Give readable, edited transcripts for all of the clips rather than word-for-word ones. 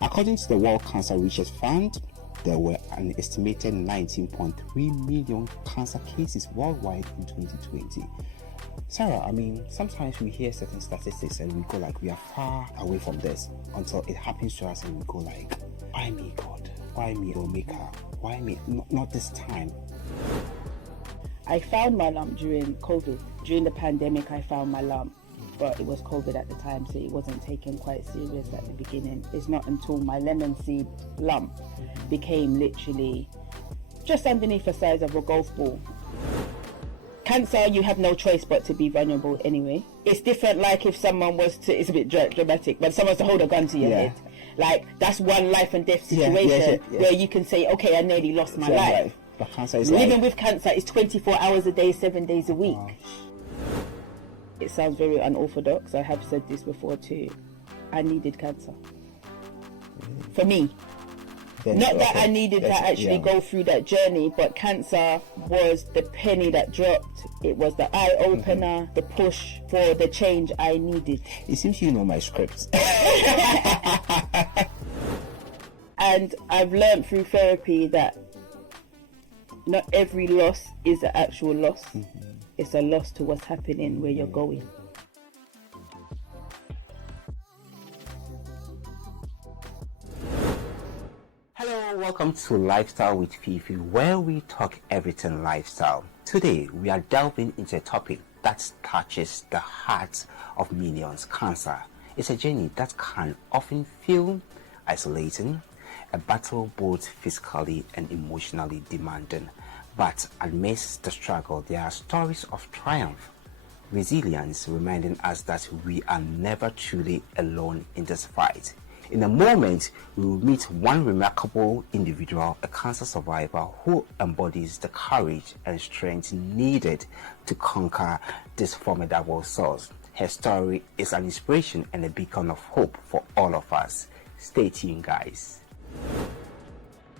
According to the World Cancer Research Fund, there were an estimated 19.3 million cancer cases worldwide in 2020. Sarah, I mean, sometimes we hear certain statistics and we go like, we are far away from this, until it happens to us and we go like, why me, God? Why me, oh Maker? Why me? Not this time. I found my lump during COVID. During the pandemic, I found my lump, but it was COVID at the time, so it wasn't taken quite serious at the beginning. It's not until my lemon seed lump became literally just underneath the size of a golf ball. Cancer, you have no choice but to be vulnerable anyway. It's different, like if someone was to, it's a bit dramatic, but someone was to hold a gun to your head. Like, that's one life and death situation where you can say, okay, I nearly lost my life. But cancer is living with cancer is 24 hours a day, 7 days a week. It sounds very unorthodox. I have said this before too. I needed cancer. For me. Not that I needed to actually go through that journey, but cancer was the penny that dropped. It was the eye opener, the push for the change I needed. It seems you know my scripts. And I've learned through therapy that not every loss is an actual loss. It's a loss to what's happening where you're going. Hello, welcome to Lifestyle with Fifi, where we talk everything lifestyle. Today, we are delving into a topic that touches the hearts of millions. Cancer. It's a journey that can often feel isolating, a battle both physically and emotionally demanding. But amidst the struggle, there are stories of triumph, resilience, reminding us that we are never truly alone in this fight. In a moment, we will meet one remarkable individual, a cancer survivor who embodies the courage and strength needed to conquer this formidable source. Her story is an inspiration and a beacon of hope for all of us. Stay tuned, guys.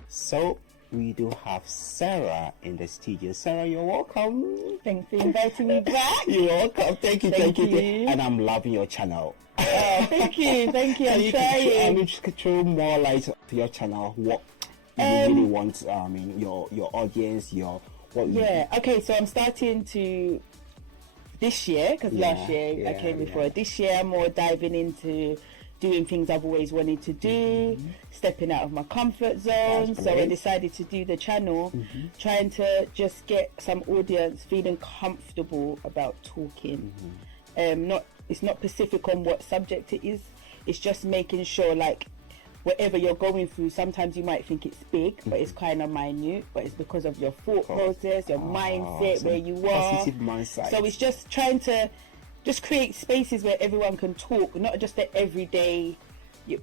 So, we do have Sarah in the studio. Sarah, you're welcome. Thanks for inviting me back. You're welcome. Thank you. And I'm loving your channel. Oh, thank you. I'm trying. You just throw more light to your channel. What you really want? Your audience. Okay. So I'm starting to this year, because last year I came before. This year I'm more diving into doing things I've always wanted to do, stepping out of my comfort zone. So I decided to do the channel, trying to just get some audience feeling comfortable about talking. It's not specific on what subject it is. It's just making sure, like, whatever you're going through, sometimes you might think it's big, but it's kind of minute, but it's because of your thought process, your mindset, where you are. Positive mindset. So it's just trying to just create spaces where everyone can talk, not just the everyday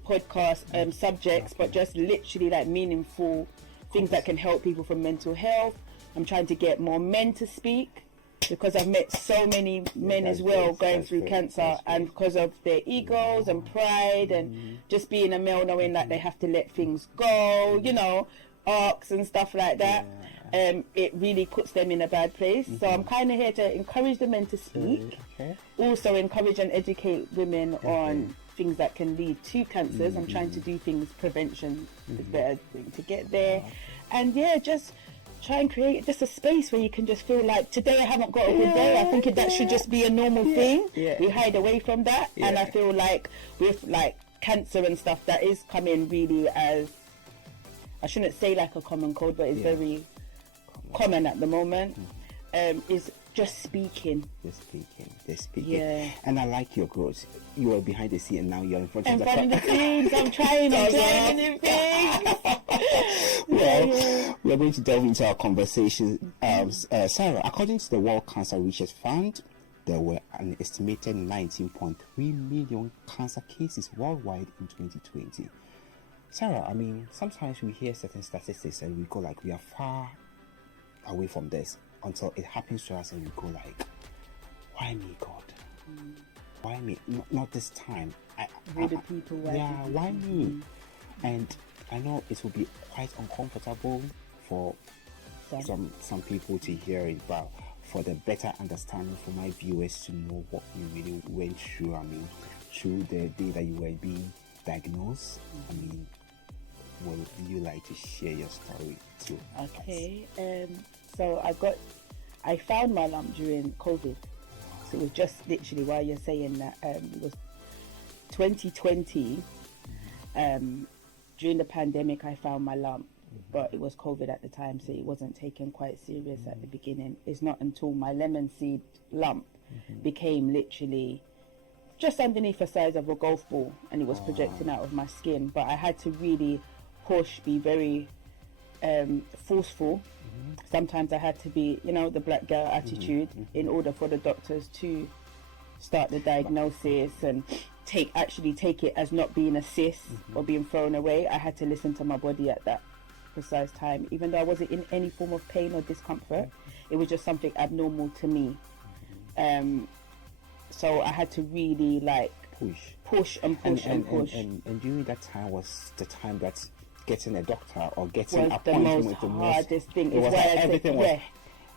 podcast subjects, but just literally like meaningful things that can help people from mental health. I'm trying to get more men to speak, because I've met so many men as well going through cancer, and because of their egos and pride and just being a male, knowing that they have to let things go, arcs and stuff like that. It really puts them in a bad place. So I'm kind of here to encourage the men to speak, also encourage and educate women on things that can lead to cancers. I'm trying to do things, prevention is better thing to get there. And just try and create just a space where you can just feel like, today I haven't got a good day. I think that should just be a normal thing. We hide away from that. And I feel like with like cancer and stuff, that is coming really as, I shouldn't say like a common cold, but it's very common at the moment. Is just speaking. They're speaking. And I like your growth. You were behind the scene and now you're in front of the scenes. I'm trying new things. We're going to delve into our conversation. Sarah, according to the World Cancer Research Fund, there were an estimated 19.3 million cancer cases worldwide in 2020. Sarah, I mean, sometimes we hear certain statistics and we go like, we are far away from this, until it happens to us and we go like, why me, God? Why me? Not this time. Why me? And I know it will be quite uncomfortable for some people to hear it, but for the better understanding for my viewers to know what you really went through, through the day that you were being diagnosed? I mean, would you like to share your story too? Okay. So I found my lump during COVID. So it was just literally while you're saying that, it was 2020. During the pandemic, I found my lump, but it was COVID at the time, so it wasn't taken quite serious at the beginning. It's not until my lemon seed lump became literally just underneath the size of a golf ball, and it was projecting out of my skin. But I had to really push, be very forceful. Sometimes I had to be, the black girl attitude in order for the doctors to start the diagnosis and take it as not being a cyst or being thrown away. I had to listen to my body at that precise time, even though I wasn't in any form of pain or discomfort. It was just something abnormal to me. So I had to really push and push. And during that time was the time that getting a doctor or getting was an appointment the hardest thing. It was why like everything was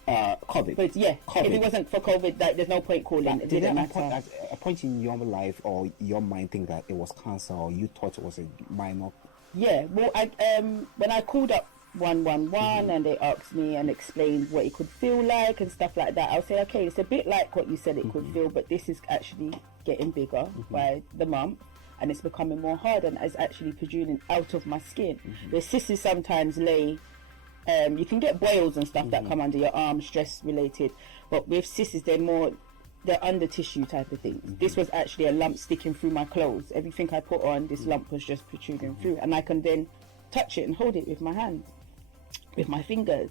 COVID. But COVID. If it wasn't for COVID, there's no point calling. It didn't matter. At a point in your life or your mind think that it was cancer, or you thought it was a minor? Yeah. Well, when I called up 111 and they asked me and explained what it could feel like and stuff like that, I'll say, okay, it's a bit like what you said it could feel, but this is actually getting bigger by the month, and it's becoming more hard, and it's actually protruding out of my skin. The cysts sometimes lay. You can get boils and stuff that come under your arm, stress related, but with cysts they're under tissue type of things. This was actually a lump sticking through my clothes. Everything I put on, this lump was just protruding through, and I can then touch it and hold it with my hand, with my fingers.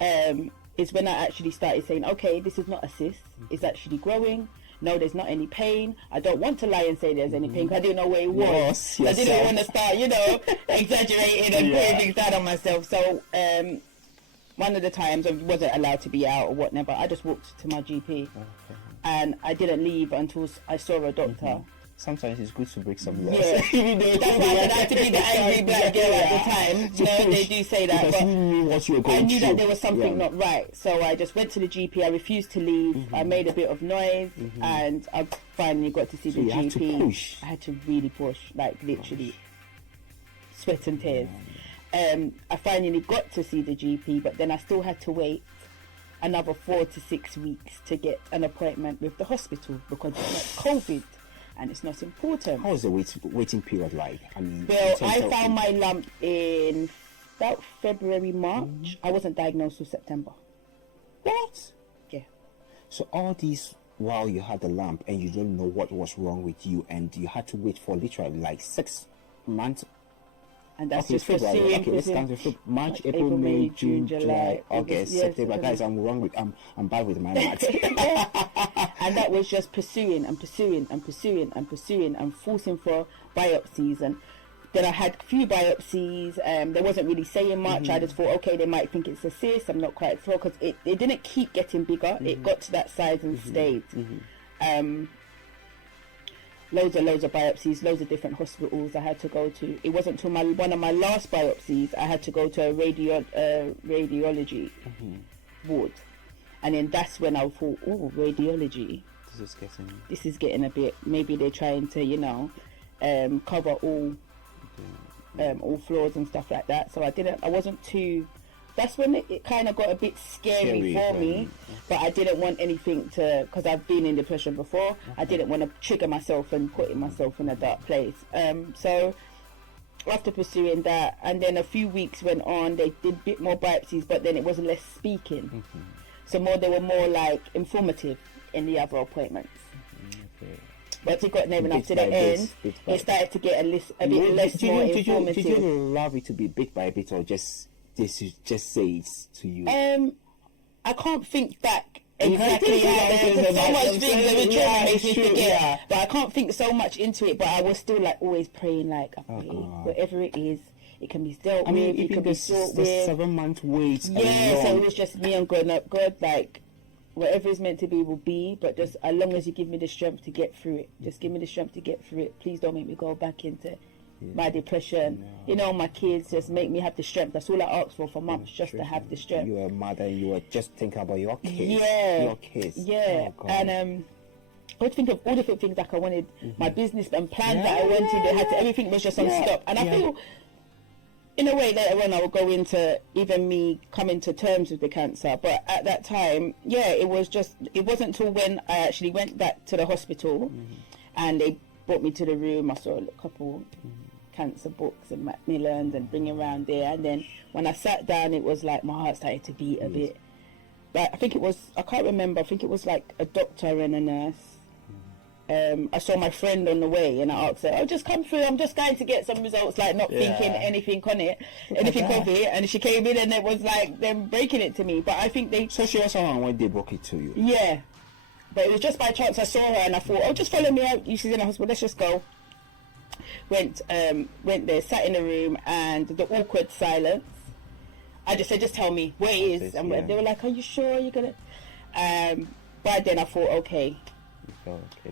It's when I actually started saying, okay, this is not a cyst, it's actually growing. No, there's not any pain. I don't want to lie and say there's any pain, because I didn't know where it was. I didn't want to start, exaggerating and putting things down on myself. So one of the times I wasn't allowed to be out or whatever, I just walked to my GP. And I didn't leave until I saw a doctor. Sometimes it's good to break some laws. Yeah, that's why I had to be the angry black girl at the time. They do say that. Because but you knew what you were going I knew through. that there was something not right. So I just went to the GP. I refused to leave. I made a bit of noise, and I finally got to see the GP. Had to push. I had to really push, like literally sweat and tears. I finally got to see the GP, but then I still had to wait another 4 to 6 weeks to get an appointment with the hospital, because it's not COVID. And it's not important. How was the waiting period like? I mean, well, I found my lump in about February, March. I wasn't diagnosed till September. What? Yeah. So all these while you had the lump and you don't know what was wrong with you, and you had to wait for literally like 6 months. And that's okay, just February. pursuing. Okay, let's count it. March, April, May, June, July, August, September. Guys, I'm wrong with I'm bad with my maths. And that was just pursuing and forcing for biopsies. And then I had a few biopsies. They wasn't really saying much. I just thought, okay, they might think it's a cyst. I'm not quite sure, because it didn't keep getting bigger. It got to that size and stayed. Loads of biopsies, loads of different hospitals I had to go to. It wasn't until one of my last biopsies I had to go to a radiology ward, and then that's when I thought, oh, radiology. This is getting a bit. Maybe they're trying to, cover all floors and stuff like that. So I wasn't too. That's when it kind of got a bit scary for me, but I didn't want anything to, because I've been in depression before, I didn't want to trigger myself and put myself in a dark place. So after pursuing that, and then a few weeks went on, they did a bit more biopsies, but then it was less speaking. So they were more like informative in the other appointments. Once it got near enough to the end, it started to get a bit less more informative. Did you allow it to be bit by bit, or just say it to you? I can't think back exactly how there's so much things that trauma makes me forget. But I can't think so much into it. But I was still like always praying, like, okay, whatever it is, it can be dealt with, it can be sought with. 7-month wait. Yeah, so it was just me and God, like, whatever is meant to be will be, but just as long as you give me the strength to get through it, just give me the strength to get through it. Please don't make me go back into my depression. My kids, just make me have the strength. That's all I ask for months, just to have the strength. You were a mother, you were just thinking about your kids. Yeah. Your kids. Yeah. Oh, and I would think of all different things, like I wanted my business and plans that I wanted. I had to, everything was just on stop. And I feel, in a way, later on I will go into even me coming to terms with the cancer. But at that time, it wasn't until when I actually went back to the hospital and they brought me to the room. I saw a couple cancer books and Macmillans and bring around there. And then when I sat down, it was like my heart started to beat a bit. But I think it was, I can't remember, I think it was like a doctor and a nurse. I saw my friend on the way and I asked her, "Oh, just come through, I'm just going to get some results," like not thinking anything of it. And she came in and it was like them breaking it to me. But I think they... So she was on when they broke it to you? Yeah. But it was just by chance I saw her and I thought, "Oh, just follow me out. She's in the hospital, let's just go." Went there, sat in the room, and the awkward silence. I just said, "Just tell me where it is." And they were like, "Are you sure you're going to..." But then I thought, okay,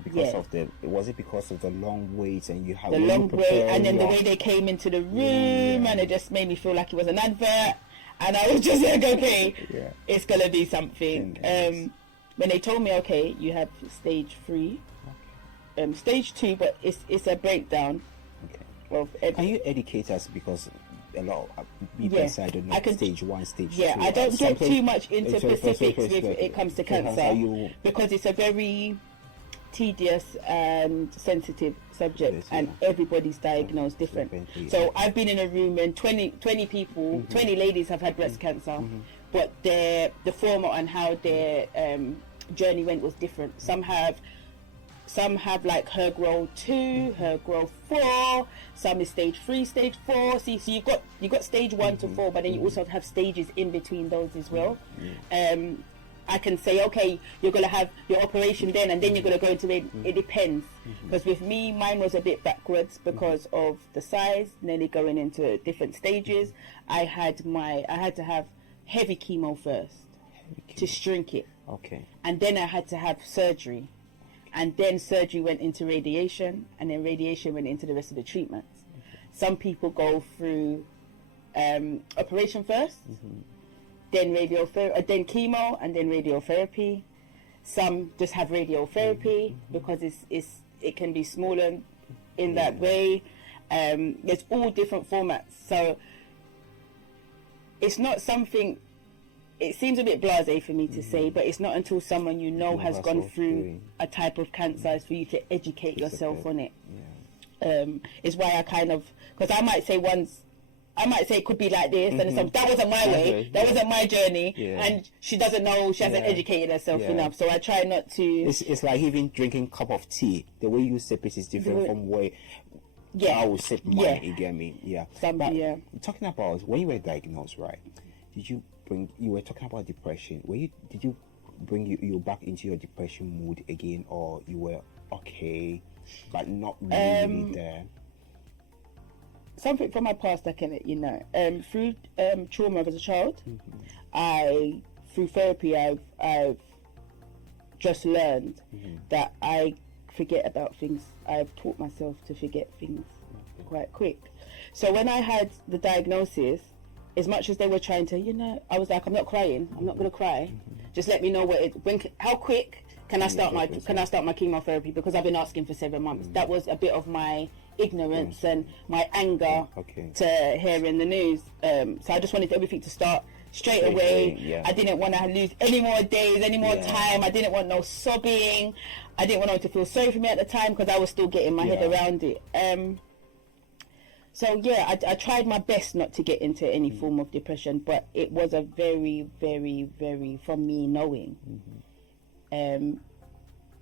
because of was it because of the long wait and you had the long wait, and then the way they came into the room and it just made me feel like it was an advert, and I was just like, okay, it's gonna be something. When they told me, okay, you have stage 3, stage 2, but it's a breakdown. Can you educate us, because a lot of people I don't know, stage 1, stage 2. I don't get too much into specifics when it comes to cancer, because it's a very tedious and sensitive subject, and everybody's diagnosed different. So I've been in a room and 20 people, 20 ladies have had breast cancer, but the format and how their journey went was different. Some have like HER-GROW 2, HER-GROW 4, some is stage 3, stage 4. So you've got stage 1 to 4, but then you also have stages in between those as well. I can say, okay, you're going to have your operation then, and then you're going to go into it. It depends. Because with me, mine was a bit backwards because of the size, nearly going into different stages. I had to have heavy chemo first to shrink it. And then I had to have surgery. And then surgery went into radiation, and then radiation went into the rest of the treatments. Some people go through operation first, then then chemo, and then radiotherapy. Some just have radiotherapy because it can be smaller in that way. There's all different formats, so it's not something. It seems a bit blasé for me to say, but it's not until someone has gone through a type of cancer for you to educate yourself on it. It's why I kind of, because I might say it could be like this, and that wasn't my way, that wasn't my journey, and she doesn't know, she hasn't educated herself enough, so I try not to... It's like even drinking a cup of tea, the way you sip it is different from the way I will sip mine, you get me? Talking about, when you were diagnosed, right, you were talking about depression, did you bring you back into your depression mood again, or you were okay, but not really there? Something from my past I can let you know. Through trauma as a child, through therapy, I've just learned that I forget about things. I've taught myself to forget things quite quick. So when I had the diagnosis, as much as they were trying to, I was like, I'm not crying. I'm not going to cry. Just let me know how quick can I start my chemotherapy, because I've been asking for 7 months. That was a bit of my ignorance and my anger to hearing the news. So I just wanted everything to start straight away. I didn't want to lose any more days, any more time. I didn't want no sobbing. I didn't want no one to feel sorry for me at the time, because I was still getting my head around it. So I tried my best not to get into any form of depression, but it was a very, very, very, from me knowing, it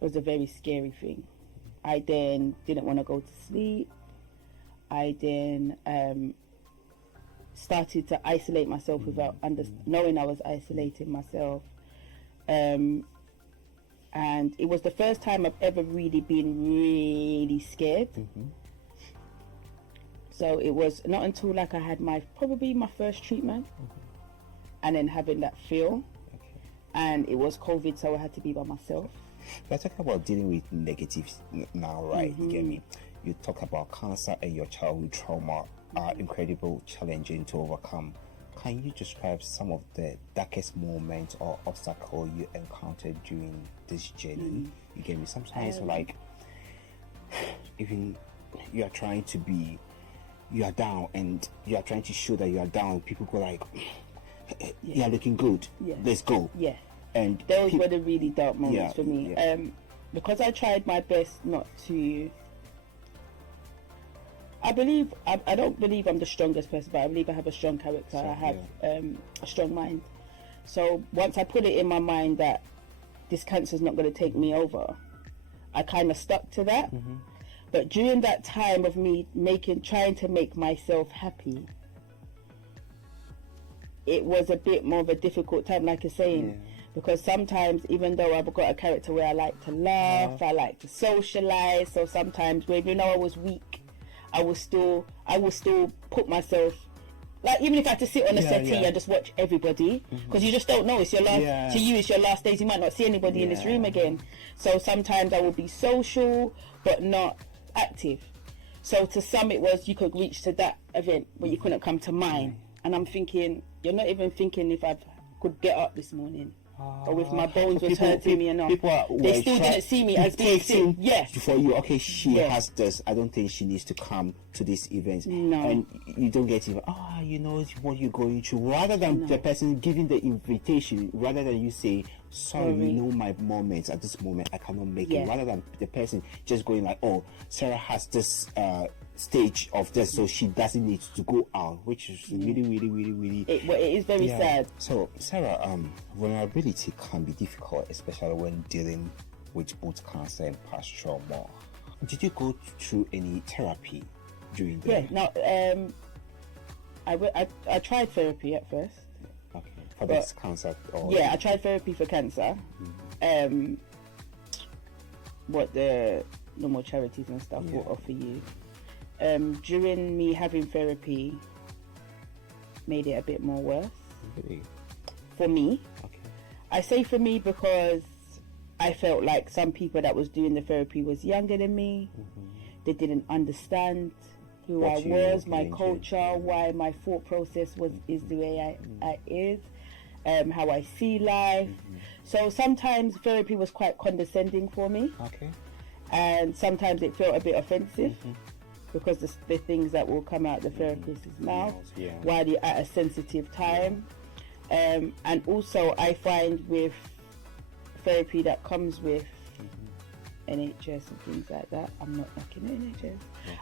was a very scary thing. I then didn't want to go to sleep. I then started to isolate myself without knowing I was isolating myself. And it was the first time I've ever really been really scared. So it was not until I had probably my first treatment, and then having that feel, and it was COVID, so I had to be by myself. We're talking about dealing with negatives now, right? You get me? You talk about cancer and your childhood trauma are incredibly challenging to overcome. Can you describe some of the darkest moments or obstacles you encountered during this journey? You get me? Sometimes like even you are trying to be, you are down and you are trying to show that you are down. People go like, you are looking good. Yeah. Let's go. Yeah. And those were the really dark moments for me. Yeah. Because I tried my best not to. I don't believe I'm the strongest person, but I believe I have a strong character. I have a strong mind. So once I put it in my mind that this cancer's not going to take me over, I kind of stuck to that. But during that time of me trying to make myself happy, it was a bit more of a difficult time, like you're saying, because sometimes, even though I've got a character where I like to laugh, I like to socialize, so sometimes when I was weak, I will still put myself, like, even if I had to sit on a settee and just watch everybody, because you just don't know, it's your last, to you it's your last days, you might not see anybody in this room again. So sometimes I will be social but not active. So to some it was, you could reach to that event but you couldn't come to mine, and I'm thinking, you're not even thinking if I could get up this morning, or if my bones was hurting me enough. They still didn't see me as being sick. Yes. For you, okay, she has this. I don't think she needs to come to this event. No. And you don't get even, you know what you're going through. Rather than the person giving the invitation, rather than you say, sorry, you know my moments at this moment, I cannot make it. Rather than the person just going like, oh, Sarah has this stage of this, so she doesn't need to go out, which is really it is very sad. So Sarah, vulnerability can be difficult, especially when dealing with both cancer and past trauma. Did you go through any therapy during the I tried therapy at first. Okay. For this cancer? I tried therapy for cancer. What the normal charities and stuff will offer you. During me having therapy, made it a bit more worse. Really? For me. Okay. I say for me because I felt like some people that was doing the therapy was younger than me. They didn't understand who I was, my culture, why my thought process is the way I is, how I see life. So sometimes therapy was quite condescending for me. Okay. And sometimes it felt a bit offensive. Because the things that will come out the therapist's mouth while you're at a sensitive time. And also I find with therapy that comes with NHS and things like that, I'm not knocking NHS,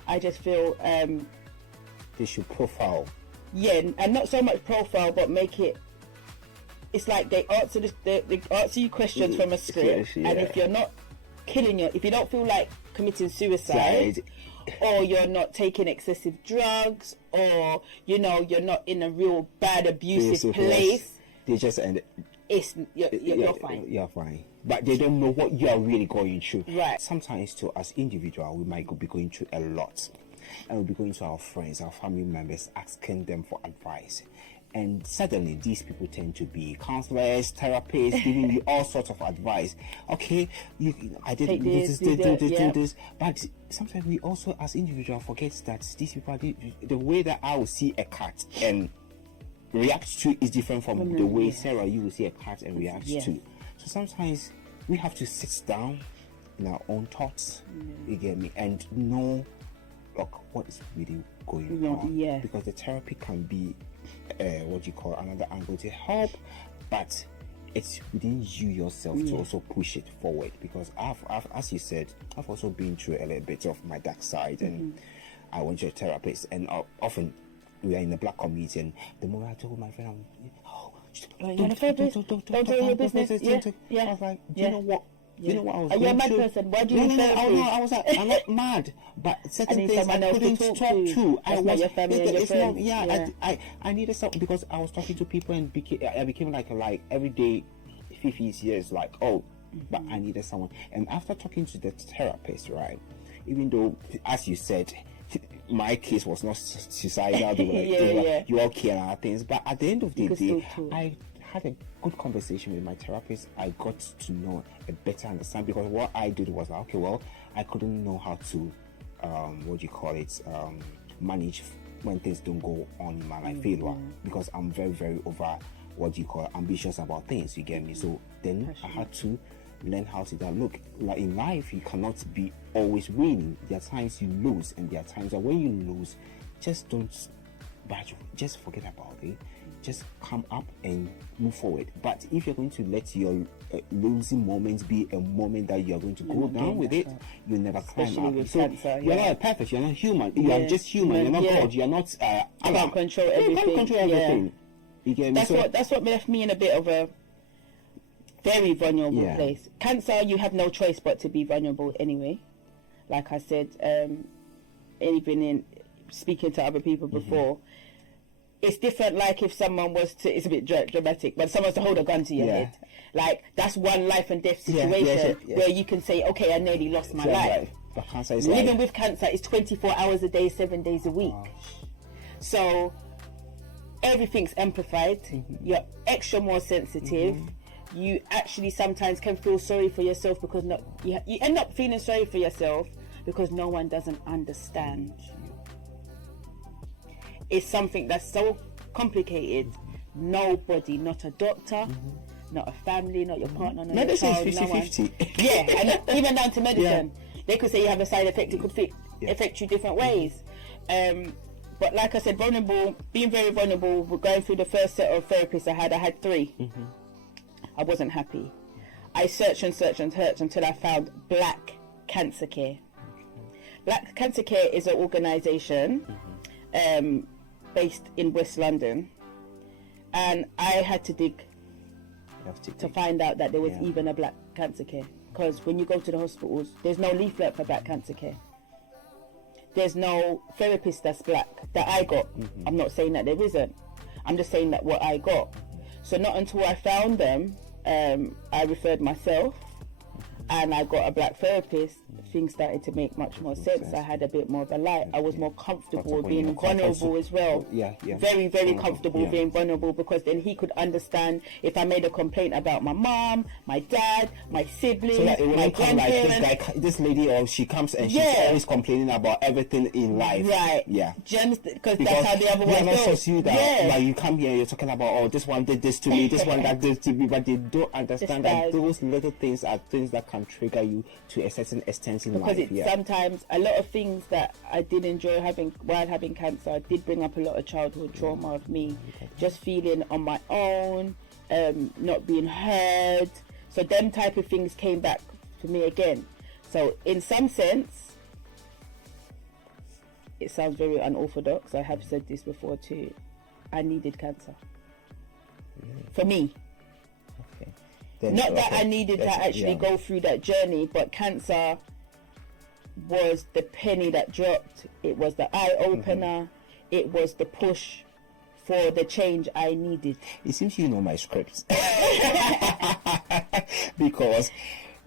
I just feel they should profile, and not so much profile but make it, it's like they answer you questions from a script, and if you're not killing if you don't feel like committing suicide, or you're not taking excessive drugs, or you're not in a real bad abusive place, they just end. You're fine. You're fine, but they don't know what you're really going through. Right. Sometimes, too, as individuals, we might be going through a lot, and we'll be going to our friends, our family members, asking them for advice. And suddenly these people tend to be counselors, therapists, giving you all sorts of advice. Okay, I did do this. But sometimes we also, as individuals, forget that these people, the way that I will see a cat and react to is different from the way Sarah, you will see a cat and react to. So sometimes we have to sit down in our own thoughts, you get me, and know what is really going on. Because the therapy can be another angle to help, but it's within you yourself to also push it forward. Because I've as you said, I've also been through a little bit of my dark side, and I went to a therapist, and often we are in the black community, and the more I told my friend, don't tell your business. I was like, you know what? You know what I was Are you a mad person? Why do you No, I was like, I'm not mad, but certain things I couldn't talk to. I was your family and your friends. I needed something, because I was talking to people and I became like everyday fifis years, like, but I needed someone. And after talking to the therapist, right, even though, as you said, my case was not suicidal, you all care and things, but at the end of the day, I had a good conversation with my therapist. I got to know a better understand, because what I did was like, okay, well, I couldn't know how to manage when things don't go on in my life failure, because I'm very, very over ambitious about things, you get me. So then I had to learn how to that. Look, like in life, you cannot be always winning. There are times you lose, and there are times that when you lose, just don't badge, just forget about it. Just come up and move forward. But if you're going to let your losing moments be a moment that you're going to go down with it, you'll never climb up. With so cancer, you're not perfect. You're not human. You are just human. You're not God. You're not. You can't control everything. You can't control everything. You get me? That's what left me in a bit of a very vulnerable place. Cancer, you have no choice but to be vulnerable anyway. Like I said, even in speaking to other people before, it's different. Like if someone was to, it's a bit dramatic, but someone's to hold a gun to your head. Like that's one life and death situation where you can say, okay, I nearly lost my life. But cancer is living with cancer is 24 hours a day, 7 days a week. So everything's amplified. You're extra more sensitive. You actually sometimes can feel sorry for yourself because you end up feeling sorry for yourself because no one doesn't understand. It's something that's so complicated. Nobody, not a doctor, not a family, not your partner, not medicine your child, is 50-50. and even down to medicine. They could say you have a side effect, it could affect you different ways. But like I said, being very vulnerable, going through the first set of therapists I had 3. I wasn't happy. I searched and searched until I found Black Cancer Care. Black Cancer Care is an organisation based in West London, and I had to dig to find out that there was even a Black Cancer Care, because when you go to the hospitals, there's no leaflet for Black Cancer Care. There's no therapist that's black that I got. I'm not saying that there isn't. I'm just saying that what I got. So not until I found them, I referred myself, and I got a black therapist. Things started to make much more sense. I had a bit more of a light. I was more comfortable being vulnerable as well. Very, very comfortable being vulnerable, because then he could understand if I made a complaint about my mom, my dad, my siblings, so that it my grandparents. Like this lady, or she comes and she's always complaining about everything in life. Right. Yeah. Because that's how the other one goes. Like you come here, you're talking about, oh, this one did this to me, this one that did to me, but they don't understand that those little things are things that can trigger you to a certain extent in life. Because sometimes a lot of things that I did enjoy having while having cancer did bring up a lot of childhood trauma of me, just feeling on my own, not being heard. So them type of things came back to me again. So in some sense, it sounds very unorthodox. I have said this before too. I needed cancer. For me. Not that I needed to actually go through that journey, but cancer was the penny that dropped. It was the eye opener. It was the push for the change I needed. It seems you know my scripts. Because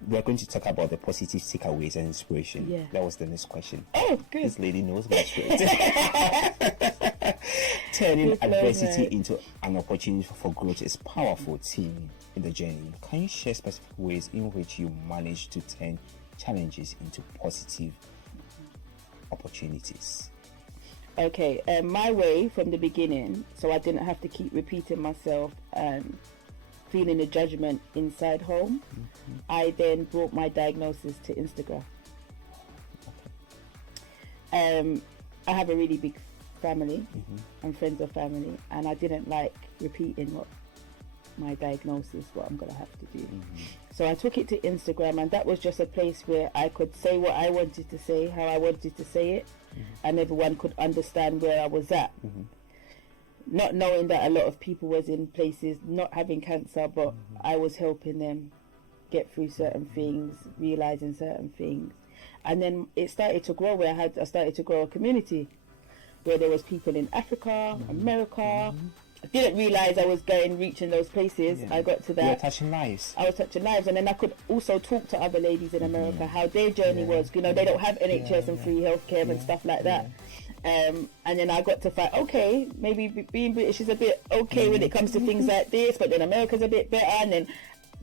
we're going to talk about the positive takeaways and inspiration. Yeah. That was the next question. Oh, good. This lady knows my script. Turning adversity into an opportunity for growth is powerful, team, in the journey. Can you share specific ways in which you manage to turn challenges into positive opportunities? Okay, my way from the beginning, so I didn't have to keep repeating myself and feeling the judgment inside home. I then brought my diagnosis to Instagram. I have a really big family and friends of family, and I didn't like repeating what my diagnosis, what I'm going to have to do. So I took it to Instagram, and that was just a place where I could say what I wanted to say, how I wanted to say it, and everyone could understand where I was at. Not knowing that a lot of people was in places not having cancer, but I was helping them get through certain things, realizing certain things. And then it started to grow where I started to grow a community where there was people in Africa, America. I didn't realize I was reaching those places. I got to that. You were touching lives. I was touching lives, and then I could also talk to other ladies in America how their journey was. You know, they don't have NHS and free healthcare and stuff like that. And then I got to find, okay, maybe being British is a bit okay when it comes to things like this, but then America's a bit better, and then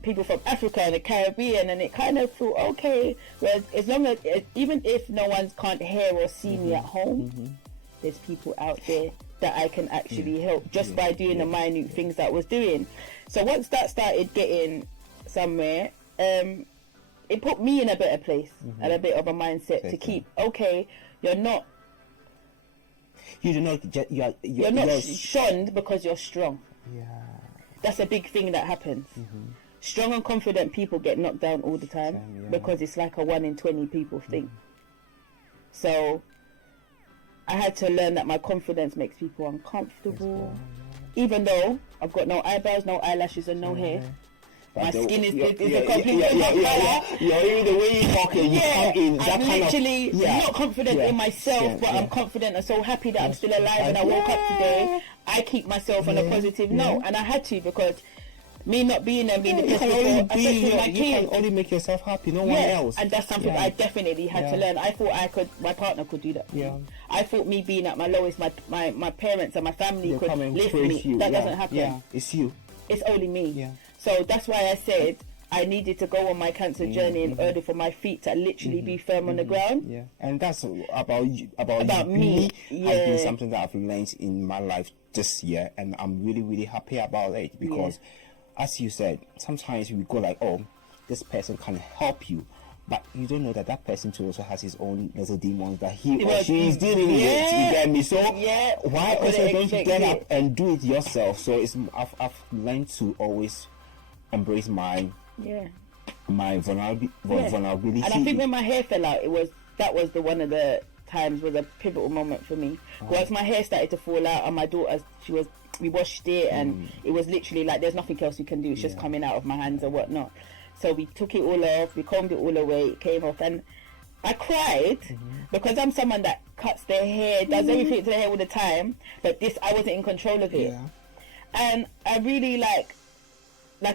people from Africa and the Caribbean, and it kind of felt okay. Whereas as long as, even if no one can't hear or see me at home, there's people out there that I can actually help just by doing the minute things that I was doing. So once that started getting somewhere, it put me in a better place and a bit of a mindset to keep, okay, you're not shunned because you're strong. Yeah. That's a big thing that happens. Strong and confident people get knocked down all the time because it's like a 1 in 20 people thing. So I had to learn that my confidence makes people uncomfortable. Even though I've got no eyebrows, no eyelashes and no hair. My skin is a complete different colour. Even the way you talk, you come in. I'm literally not confident in myself, but I'm confident and so happy that I'm still alive and I woke up today. I keep myself on a positive note, and I had to, because me not being there, being depressed before, affected my kids. You can only make yourself happy, no one else. And that's something I definitely had to learn. I thought my partner could do that. I thought me being at my lowest, my parents and my family could lift me. That doesn't happen. It's you. It's only me. So that's why I said I needed to go on my cancer journey in order for my feet to literally be firm on the ground. And that's about me. Has been something that I've learned in my life this year, and I'm really, really happy about it, because as you said, sometimes we go like, oh, this person can help you, but you don't know that that person too also has his own little demons that he or she is dealing with. You get me? So why also don't you get up and do it yourself? So I've learned to always embrace my vulnerability. And I think when my hair fell out, that was one of the times, was a pivotal moment for me. Once my hair started to fall out, and my daughter, we washed it, and it was literally like there's nothing else we can do. It's just coming out of my hands or whatnot. So we took it all off, we combed it all away, it came off, and I cried because I'm someone that cuts their hair, does everything to their hair all the time, but I wasn't in control of it. And I really like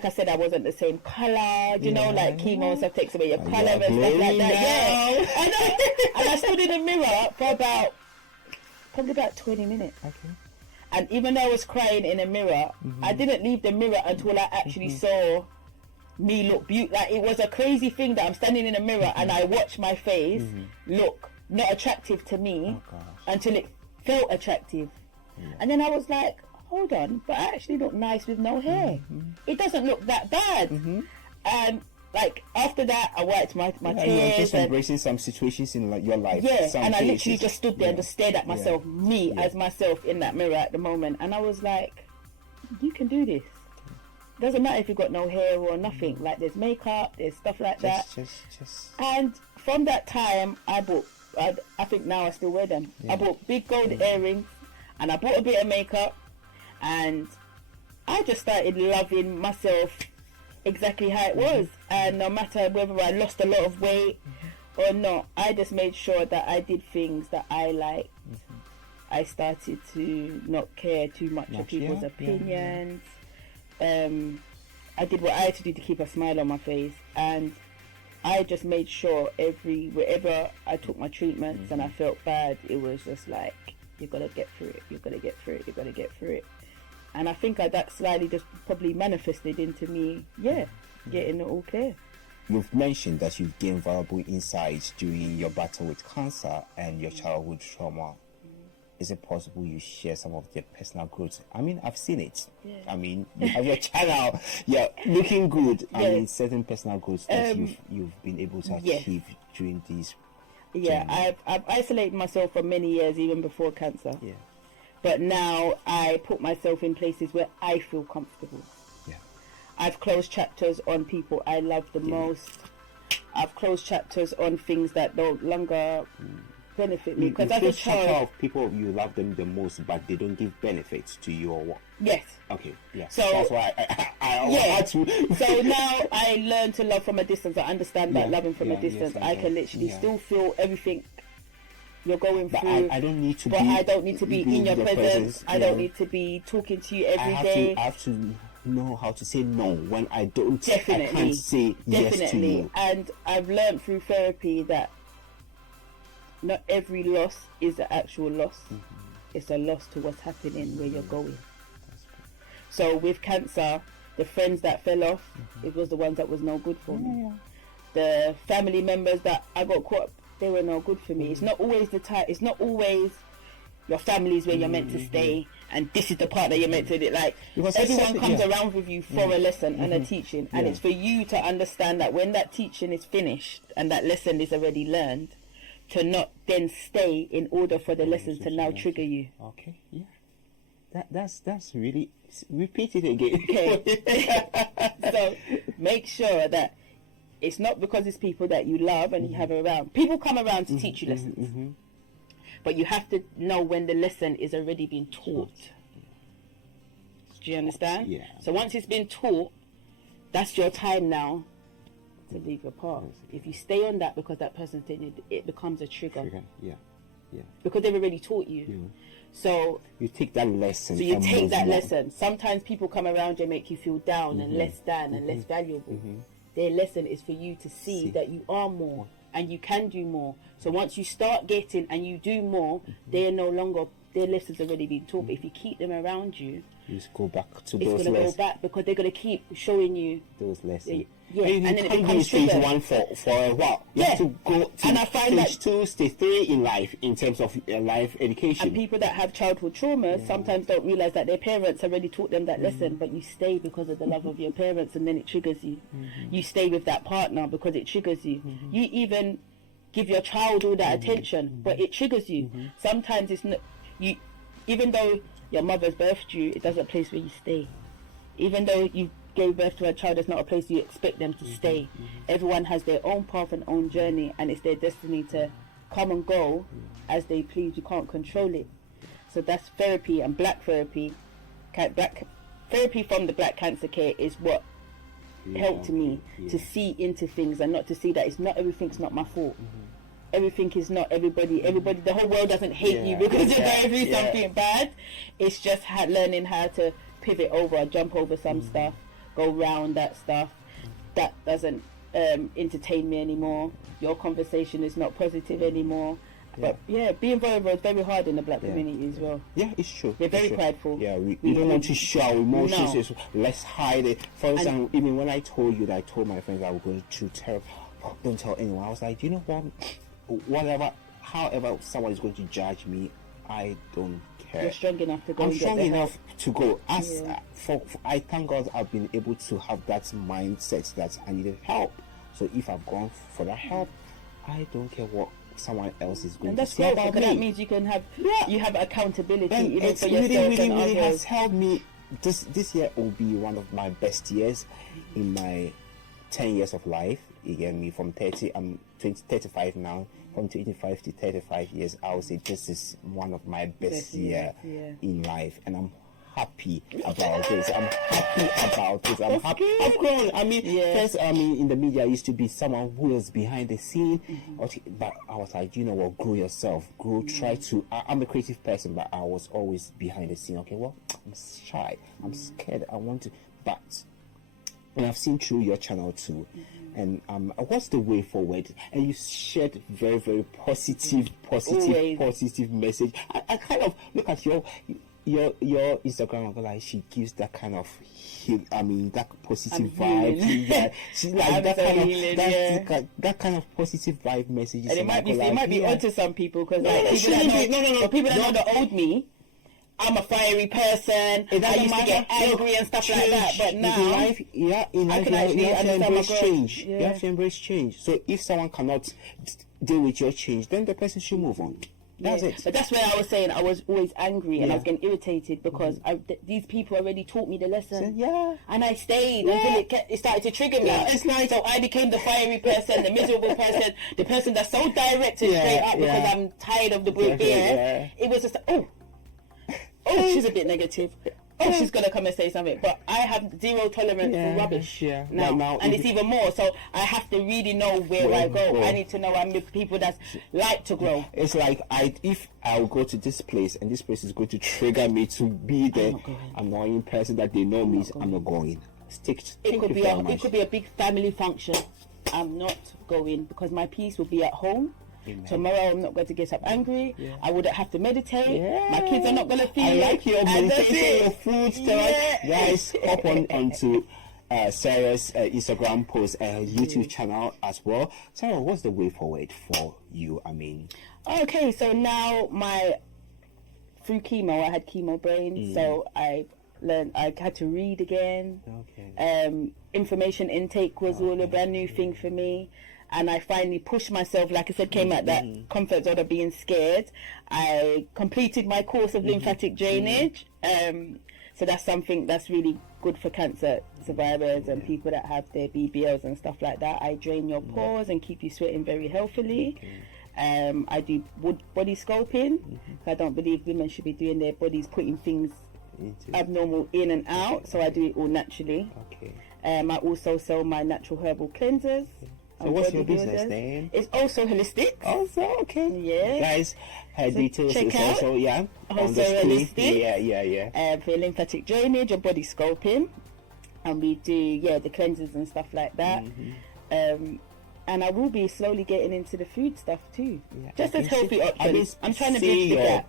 I said, I wasn't the same colour, you know, like chemo and stuff takes away your colour and stuff like that. I know. And I stood in the mirror for probably about 20 minutes. And even though I was crying in the mirror, I didn't leave the mirror until I actually saw me look beautiful. Like, it was a crazy thing that I'm standing in a mirror and I watched my face look not attractive to me until it felt attractive. And then I was like, hold on, but I actually look nice with no hair. It doesn't look that bad. And like after that, I wiped my tears. You were just embracing some situations in your life. And I literally just stood there and just stared at myself, as myself in that mirror at the moment. And I was like, you can do this. Doesn't matter if you've got no hair or nothing. Like, there's makeup, there's stuff like that. And from that time, I bought, I think now I still wear them. I bought big gold earrings, and I bought a bit of makeup, and I just started loving myself exactly how it was. And no matter whether I lost a lot of weight or not, I just made sure that I did things that I liked. I started to not care too much of people's opinions. I did what I had to do to keep a smile on my face, and I just made sure wherever I took my treatments and I felt bad, it was just like, you gotta get through it, you gotta get through it, you gotta get through it. And I think that slightly just probably manifested into me getting it all clear. You've mentioned that you've gained valuable insights during your battle with cancer and your childhood trauma. Is it possible you share some of the personal growth? I mean, I've seen it. I mean, you have your channel, looking good. I mean, certain personal growth that you've been able to achieve during these. I've isolated myself for many years, even before cancer. But now I put myself in places where I feel comfortable. I've closed chapters on people I love the most. I've closed chapters on things that no longer benefit me, because as a child, of people you love them the most, but they don't give benefits to you or what? So that's why I had to. So now I learn to love from a distance. I understand that loving from a distance, I can literally still feel everything you're going through. I don't need to. But I don't need to be in your presence. I don't need to be talking to you every day. I have to know how to say no when I don't. I can't say yes to you. And I've learned through therapy that not every loss is an actual loss. It's a loss to what's happening where you're going. So with cancer, the friends that fell off, it was the ones that was no good for me. The family members that I got caught up, they were no good for me. It's not always the time. It's not always your family is where you're meant to stay, and this is the part that you're meant to do. Like, Because everyone comes around with you for a lesson and a teaching, and Yeah. it's for you to understand that when that teaching is finished and that lesson is already learned, to not then stay in order for the lesson to now trigger you. Okay, yeah. That's really, repeat it again. Okay. So make sure that it's not because it's people that you love and you have around. People come around to teach you lessons. But you have to know when the lesson is already being taught. Do you understand? Yeah. So once it's been taught, that's your time now to leave your path. If you stay on that because that person's telling you, it becomes a trigger. Yeah. Because they've already taught you. Yeah. So You take that lesson. so you and take move that on. lesson. Sometimes people come around and make you feel down and less than and less valuable. Their lesson is for you to see that you are more and you can do more. So once you start getting and you do more, they are no longer, their lessons already been taught. But if you keep them around you, You just go back to it's those going to go lessons. back because they're going to keep showing you. Those lessons. Yeah, And and you then it can't be in becomes stage triggered. one for a while. You have Yeah. to go to And I find stage that- 2, stage 3 in life in terms of life education. And people that have childhood trauma sometimes don't realize that their parents already taught them that lesson, but you stay because of the love of your parents, and then it triggers you. You stay with that partner because it triggers you. You even give your child all that attention, but it triggers you. Sometimes it's not you. Even though your mother's birthed you, it doesn't place where you stay. Even though you gave birth to a child, it's not a place you expect them to stay. Everyone has their own path and own journey, and it's their destiny to come and go as they please. You can't control it. So that's therapy, and black therapy. Black therapy from the Black Cancer Care is what helped me to see into things and not to see that it's not everything's not my fault. Everything is not everybody. The whole world doesn't hate you because you're going through something bad. It's just learning how to pivot over, jump over some stuff, go round that stuff that doesn't entertain me anymore. Your conversation is not positive anymore. But being vulnerable is very hard in the black community as well. Yeah, it's true. We're very It's true. prideful. Yeah, we don't want to show our emotions. No. So let's hide it. For example, even when I told you that I told my friends I was going to therapy, don't tell anyone. I was like, you know what? Whatever, however someone is going to judge me, I don't care. You're strong enough to go. I'm and strong get the help. enough to go. As I thank God I've been able to have that mindset that I needed help. So if I've gone for that help, I don't care what someone else is going And to that's say great about because me. that means you can have you have accountability And even it's for yourself really and others. has helped me. This year will be one of my best years in my 10 years of life. You get me? From 30, I'm 35 now. From 25 to 35 years, I would say this is one of my best year in life, and I'm happy about this. I'm happy about this. I'm happy. I've grown. I mean, first, in the media, I used to be someone who was behind the scene, but I was like, you know what? Grow yourself. Grow. Try to. I'm a creative person, but I was always behind the scene. Okay, well, I'm shy. I'm scared. I want to, but. And I've seen through your channel too, and what's the way forward? And you shared very, very positive message. I kind of look at your Instagram and go like, she gives that kind of that positive vibe. Yeah, she's like that kind of that kind of positive vibe messages. And it might be odd to some people because people that know the old me. I'm a fiery person. I used to get angry and stuff like that. But now, in life, you have to embrace change. Yeah. You have to embrace change. So if someone cannot deal with your change, then the person should move on. That's it. But that's where I was saying I was always angry and I was getting irritated because these people already taught me the lesson. And I stayed until it started to trigger me. It's nice. So I became the fiery person, the miserable person, the person that's so direct and straight up because I'm tired of the brute beer. It was just she's a bit negative. She's gonna come and say something, but I have zero tolerance for rubbish now, and it's even more. So I have to really know where I go. I need to know I'm with people that like to grow. It's like if I'll go to this place and this place is going to trigger me to be the annoying person that they know me, I'm not going. It could be a big family function. I'm not going because my peace will be at home. Amen. Tomorrow I'm not going to get up angry. I wouldn't have to meditate. My kids are not going to feel I like your meditation, your food stuff. Guys, hop onto Sarah's Instagram post, YouTube channel as well. Sarah, what's the way forward for you? I mean, okay, so now through chemo, I had chemo brain, so I had to read again. Information intake was all a brand new thing for me. And I finally pushed myself, like I said, came out that comfort zone of being scared. I completed my course of lymphatic drainage. So that's something that's really good for cancer survivors and people that have their BBLs and stuff like that. I drain your pores and keep you sweating very healthily. I do body sculpting. I don't believe women should be doing their bodies, putting things abnormal in and out. So I do it all naturally. I also sell my natural herbal cleansers. So what's your business name? It's also holistic. Also, okay. Yeah. Guys, her So details check is out. also, yeah. Also on the screen. holistic. Yeah. For lymphatic drainage or body sculpting. And we do, the cleansers and stuff like that. And I will be slowly getting into the food stuff too. Yeah. Just as healthy options. I'm trying to bridge the gap.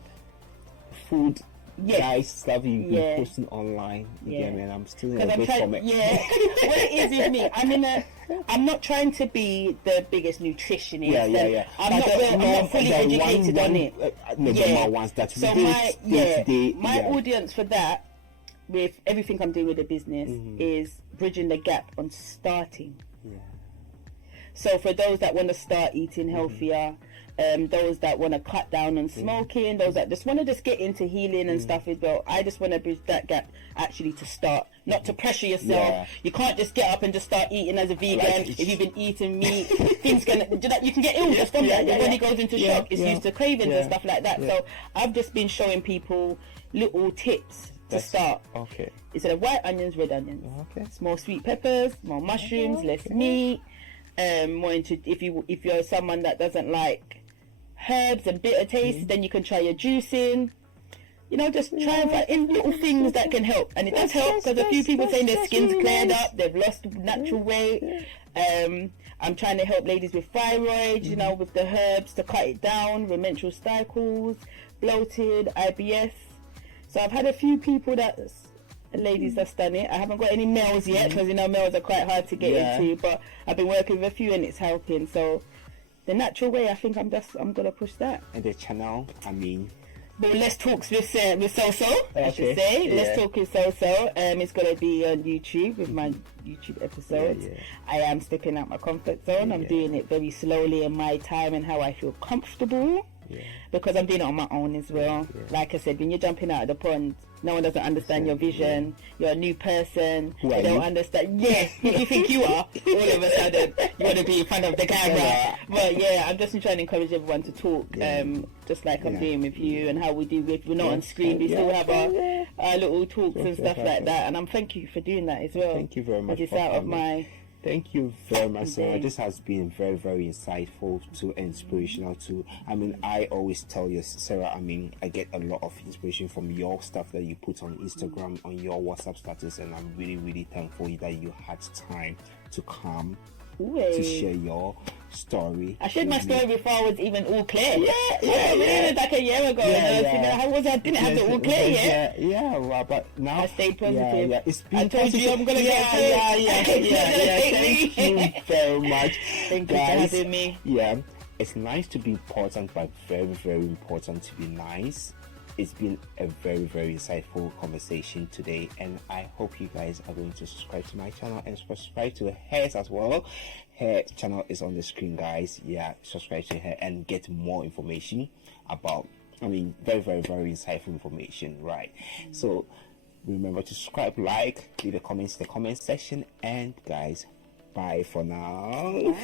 Food. Guys, stuff you've been posting online. Yeah. Man, I'm still in a I'm good comment. what it is with me, I'm not trying to be the biggest nutritionist. I'm not fully educated on it. The ones that so my audience for that, with everything I'm doing with the business, is bridging the gap on starting. So for those that want to start eating healthier, those that want to cut down on smoking, those that just want to get into healing and stuff as well, I just want to bridge that gap actually to start, not to pressure yourself. You can't just get up and just start eating as a vegan. If you've been eating meat, things you can get ill just from that. Your body goes into shock. It's used to cravings and stuff like that. So I've just been showing people little tips to start. Instead of white onions, red onions. Small sweet peppers, more mushrooms, less meat. More into if you're someone that doesn't like herbs and bitter taste, then you can try your juicing. Just try and find little things that can help, and it does help because a few people saying their skin's cleared up, they've lost natural weight. I'm trying to help ladies with thyroid, with the herbs to cut it down, with menstrual cycles, bloated, IBS. So I've had a few people ladies that's done it. I haven't got any males yet because males are quite hard to get into, but I've been working with a few and it's helping. So the natural way, I think I'm gonna push that. And the channel, But Let's Talk with So-So, I should say. Let's Talk with So-So. It's gonna be on YouTube with my YouTube episodes. I am stepping out my comfort zone. I'm doing it very slowly in my time and how I feel comfortable. Because I'm doing it on my own as well. Like I said, when you're jumping out of the pond, no one doesn't understand your vision. You're a new person. They don't understand. Who do you think you are? All of a sudden, you want to be in front of the camera. But I'm just trying to encourage everyone to talk, just like I'm doing with you, and how we do. If we're not on screen, we still have our little talks and stuff like that. And I'm thank you for doing that as well. Thank you very much. It's out of my. Thank you very much, Sarah. This has been very, very insightful to inspirational too. I always tell you, Sarah, I get a lot of inspiration from your stuff that you put on Instagram, on your WhatsApp status, and I'm really, really thankful that you had time to come to share your story. I shared my story before I was even all clear. Like a year ago. I didn't have it all clear yet. But now I stayed positive. It's been I told you I'm gonna get Thank you very much. Thank you for having me. It's nice to be important, but very, very important to be nice. It's been a very, very insightful conversation today, and I hope you guys are going to subscribe to my channel and subscribe to hers as well. Her channel is on the screen, guys. Subscribe to her and get more information about, very, very, very insightful information, right? So remember to subscribe, like, leave the comments in the comment section, and guys, bye for now.